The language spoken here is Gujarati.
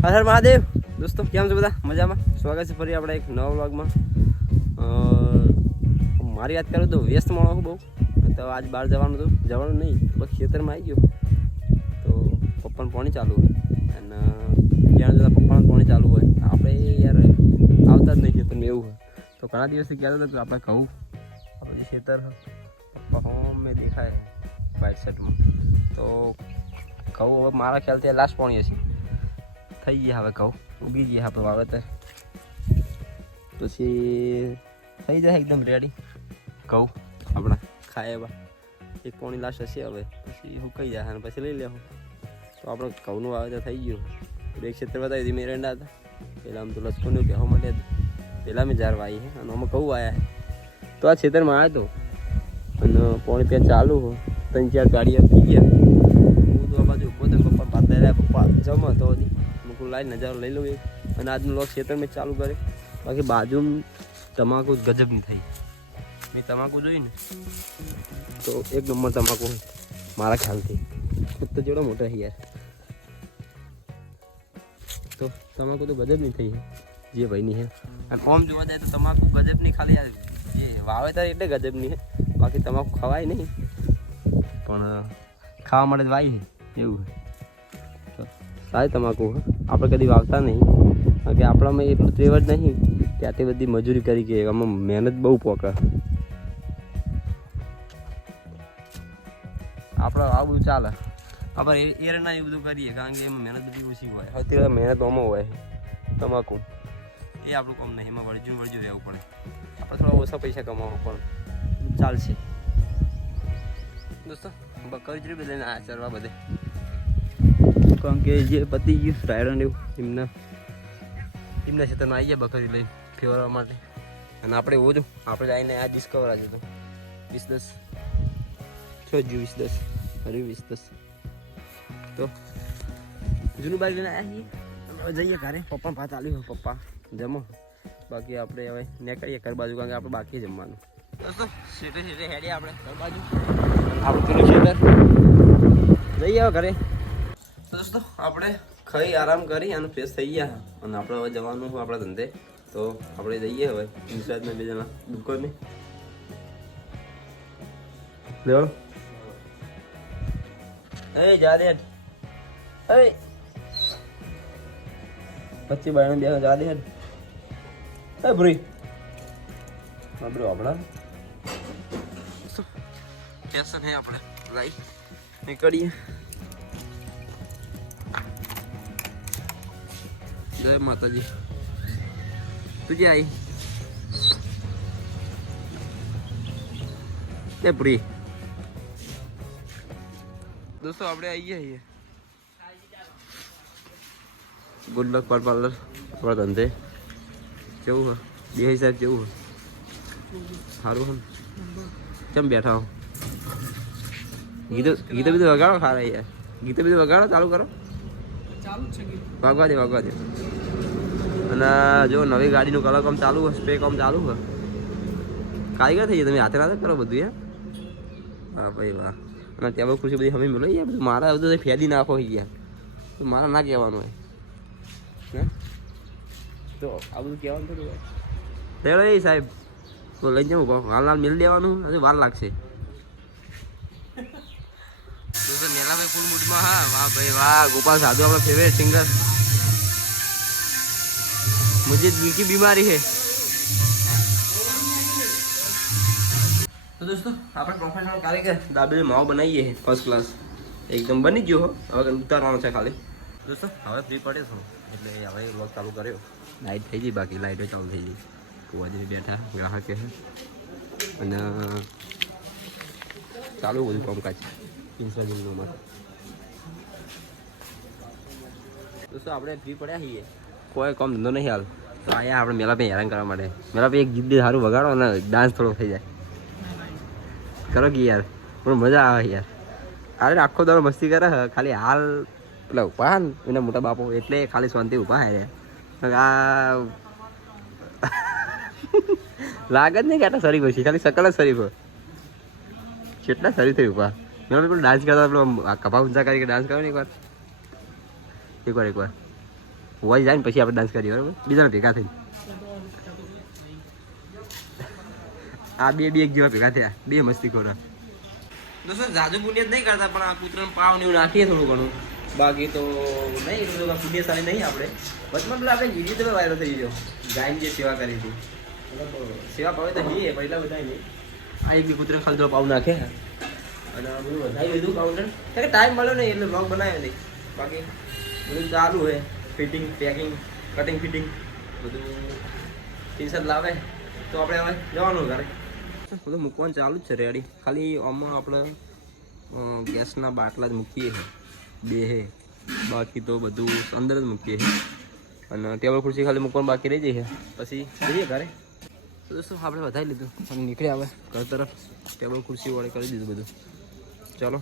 હર હર મહાદેવ. દોસ્તો, કેમ છો બધા? મજામાં? સ્વાગત છે ફરી આપણે એક નવા વ્લોગમાં. મારી વાત કરું તો વ્યસ્ત માણો બહુ. તો આજ બહાર જવાનું હતું. જવાનું નહીં તો ખેતરમાં આવી ગયો. તો પપ્પાનું પાણી ચાલુ હોય. અને જ્યાં જતાં પપ્પાનું પાણી ચાલુ હોય. આપણે યાર આવતા જ નહીં ખેતરમાં, એવું હોય. તો ઘણા દિવસથી કહેતા હતા આપણે કહું આપણે ખેતર પપ્પા મેં દેખાય બાઇક સેટમાં તો કહું હવે મારા ખ્યાલથી લાસ્ટ પાણી હશે. થઈ ગયા હવે ઘઉં. ઉગી ગયા આપણે વાવેતર. પછી થઈ જાય એકદમ રેડી ઘઉં. આપણા. ખાય એવા. એક પોણી લાશ હશે હવે. પછી સુકાઈ જાય અને પછી લઈ લેવું તો આપણે ઘઉંનું વાવેતર થઈ ગયું. બે ક્ષેત્ર બતાવી હતી મેરંડા હતા. પહેલાં આમ તો લસકોનું કહેવા માટે હતું. પહેલાં મેં જાર વાવી છે અને અમે ઘઉં વાયા છે તો આ ખેતરમાં આવ્યો હતો અને પોણી ત્યાં ચાલુ હોય ત્રણ ચાર ગાડીઓ થઈ ગયા. હું તો આ બાજુ ઊભો પપ્પા પાતા રહ્યા પપ્પા જમો તો હજી. મુકુલ લાઈ નજારો લઈ લઉં એક. અને આજનું લોક ખેતર મેં ચાલુ કરે બાકી બાજુ તમાકુ ગજબની થઈ. મેં તમાકુ જોઈ ને, તો એક નંબર તમાકુ મારા ખ્યાલથી. તો મોટો છે યાર. તો તમાકુ તો ગજબની થઈ જે ભાઈની છે અને ઓમ જોવા જાય તો તમાકુ ગજબની ખાલી જે વાવેતર એટલે ગજબની છે બાકી તમાકુ ખવાય નહીં. પણ, ખાવા માટે જ વાય એવું સારી તમાકુ આપણે કદી વાવતા નહીં. કારણ કે આપણામાં એટલું ત્રેવડ નહીં કે આટલી બધી મજૂરી કરી કે આમાં મહેનત બહુ પોકે. આપણે આવું બધું ચાલે. આપણે એરના એ બધું કરીએ કારણ કે એમાં મહેનત બધી ઓછી હોય. અત્યારે મહેનત ઓમાં હોય. તમાકુ. એ આપણું કામ નહીં એમાં વળજું વળજું રહેવું પડે. આપણે થોડા ઓછા પૈસા કમાવા પણ ચાલશે. દોસ્તો બકરી જ લઈને આ ચરવા બધે. કારણ કે જે પતિ ગયું ફ્રાયડ એવું એમના એમના ખેતરમાં આવી ગયા બકરી લઈને ફેરવા માટે અને આપણે એવું જો આપણે આવીને આ ડિસ્કવર આજે તો વીસ દસ છ જ વીસ દસ અરે વીસ દસ તો જૂનું બાઈક લઈને આવ્યા જઈએ ઘરે પપ્પા ભાત હોય પપ્પા જમો બાકી આપણે હવે નીકળીએ ઘર બાજુ કારણ કે આપણે બાકી જમવાનું આપણે ઘર બાજુ આપણું પેલું ખેતર જઈએ હવે ઘરે દોસ્તો આપણે ખાઈ આરામ કરી અને ફ્રેશ થઈ ગયા. અને આપણે હવે જવાનું હોય આપણા ધંધે. તો આપણે જઈએ હવે ગુજરાતના બે જણા દુકાને. લેવો એ જા દે એ. પછી બાયણ બે જાદે એ ભૂરી. આપણે? આપણા ટેન્શન હે આપણે. રાઈટ નીકળીએ. જય માતાજી તું ક્યાં આવી તે પ્રી દોસ્તો આપણે આવી ગયા છીએ ગુડ લક પર પાર્લર આપણા ધંધે કેવું હે બે સાહેબ કેવું હે સારું હે ને? કેમ બેઠા હો ગીતો ગીતો બીજું વગાડો ખારા યાર ગીતો બીજું વગાડો ચાલુ કરો વાગવા દે વાગવા દે. અને જો નવી ગાડીનું કલર કામ ચાલુ હોય સ્પ્રે કામ ચાલુ હોય કારીગર થઈ જાય તમે, હાથે ના કરો બધું યાર હા ભાઈ વાહ. અને ત્યાં બહુ ખુશી, બધી હમી મળે યાર બધું. મારા બધું ફેદી નાખો યાર તો મારા ના કહેવાનું હોય. તો આ બધું કહેવાનું થોડું હોય. સાહેબ. તો લઈ જાઉં ભાવ હાલ હાલ મિલ દેવાનું. હજુ વાર લાગશે. તો તો મેલાભાઈ હા. વાહ ભાઈ, વાહ. ગોપાલ સાધુ આપણો ફેવરેટ સિંગર મુજે દિલ બીમારી હે? તો આપણે પ્રોફેશનલ કારીગર દાબેલી બનાવીએ ફર્સ્ટ ક્લાસ એકદમ બની ગયો હવે ઉતારવાનો છે ખાલી. દોસ્તો, હવે ફ્રી પડે છું એટલે હવે વ્લોગ ચાલુ કર્યો. લાઇટ થઈ ગઈ, બાકી લાઇટો ચાલુ થઈ ગઈ. કુવાજી બેઠા, ગ્રાહકે અને ચાલુ બધું કામકાજ. ઇન્સ્ટાગ્રામમાં દોસ્તો, આપણે ફ્રી પડ્યા છીએ. કોઈ કામ ધંધો નહીં હાલ. તો આયા આપણે મેલા ભાઈ હેરાન કરવા માટે. મેલા ભાઈ એક ગીત સારું વગાડો ને ડાન્સ થોડો થઈ જાય. કરો કે યાર? પણ મજા આવે યાર. અરે આખો દાડો મસ્તી કરે. ખાલી હાલ, પેલા ઊભા એના મોટા બાપો. એટલે ખાલી શાંતિ ઊભા હે આ લાગે જ નહીં કે આટલા શરીફ છે. ખાલી સકલ જ શરીફ. કેટલા શરીફ થઈ ઊભા. મેં પેલું ડાન્સ કરતા પેલો કપા ઊંચા કરી ડાન્સ કરો ને એકવાર? એકવાર એકવાર. હોય જાય ને પછી આપણે ડાન્સ કરીએ, બરાબર? બીજાને ભેગા થઈ આ બે બે એક જેવા ભેગા થયા. બે મસ્તી ખોરા દોસ્તો, જાજુ પુણ્ય નહીં કરતા, પણ આ કૂતરાનું પાવ ને એવું નાખીએ થોડું ઘણું. બાકી તો નહીં, એટલું બધું પુણ્યશાળી નહીં આપણે. વચમાં પેલા આપણે વીડિયો તો વાયરલ થઈ ગયો. ગાયની જે સેવા કરી હતી. સેવા પાવે તો જઈએ, પણ એટલા બધા નહીં. આ એક બી કૂતરા ખાલી થોડો પાવ નાખે અને બધું વધારી કારણ ટાઈમ મળ્યો નહીં એટલે બ્લોગ બનાવ્યો નહીં. બાકી બધું ચાલુ છે. ફિટિંગ પેકિંગ કટિંગ ફિટિંગ બધું ટીશર્ટ લાવે. તો આપણે હવે જવાનું ઘરે. બધું મૂકવાનું ચાલુ જ છે રેડી ખાલી આમાં આપણે ગેસના બાટલા જ મૂકીએ છે. બે હે બાકી તો બધું અંદર જ મૂકીએ છે. અને ટેબલ ખુરશી ખાલી મૂકવાનું બાકી રહી જઈએ છે. પછી જઈએ ઘરે. દોસ્તો, આપણે વધારી લીધું. નીકળ્યા હવે ઘર તરફ. ટેબલ ખુરશી વડે કરી દીધું બધું. ચાલો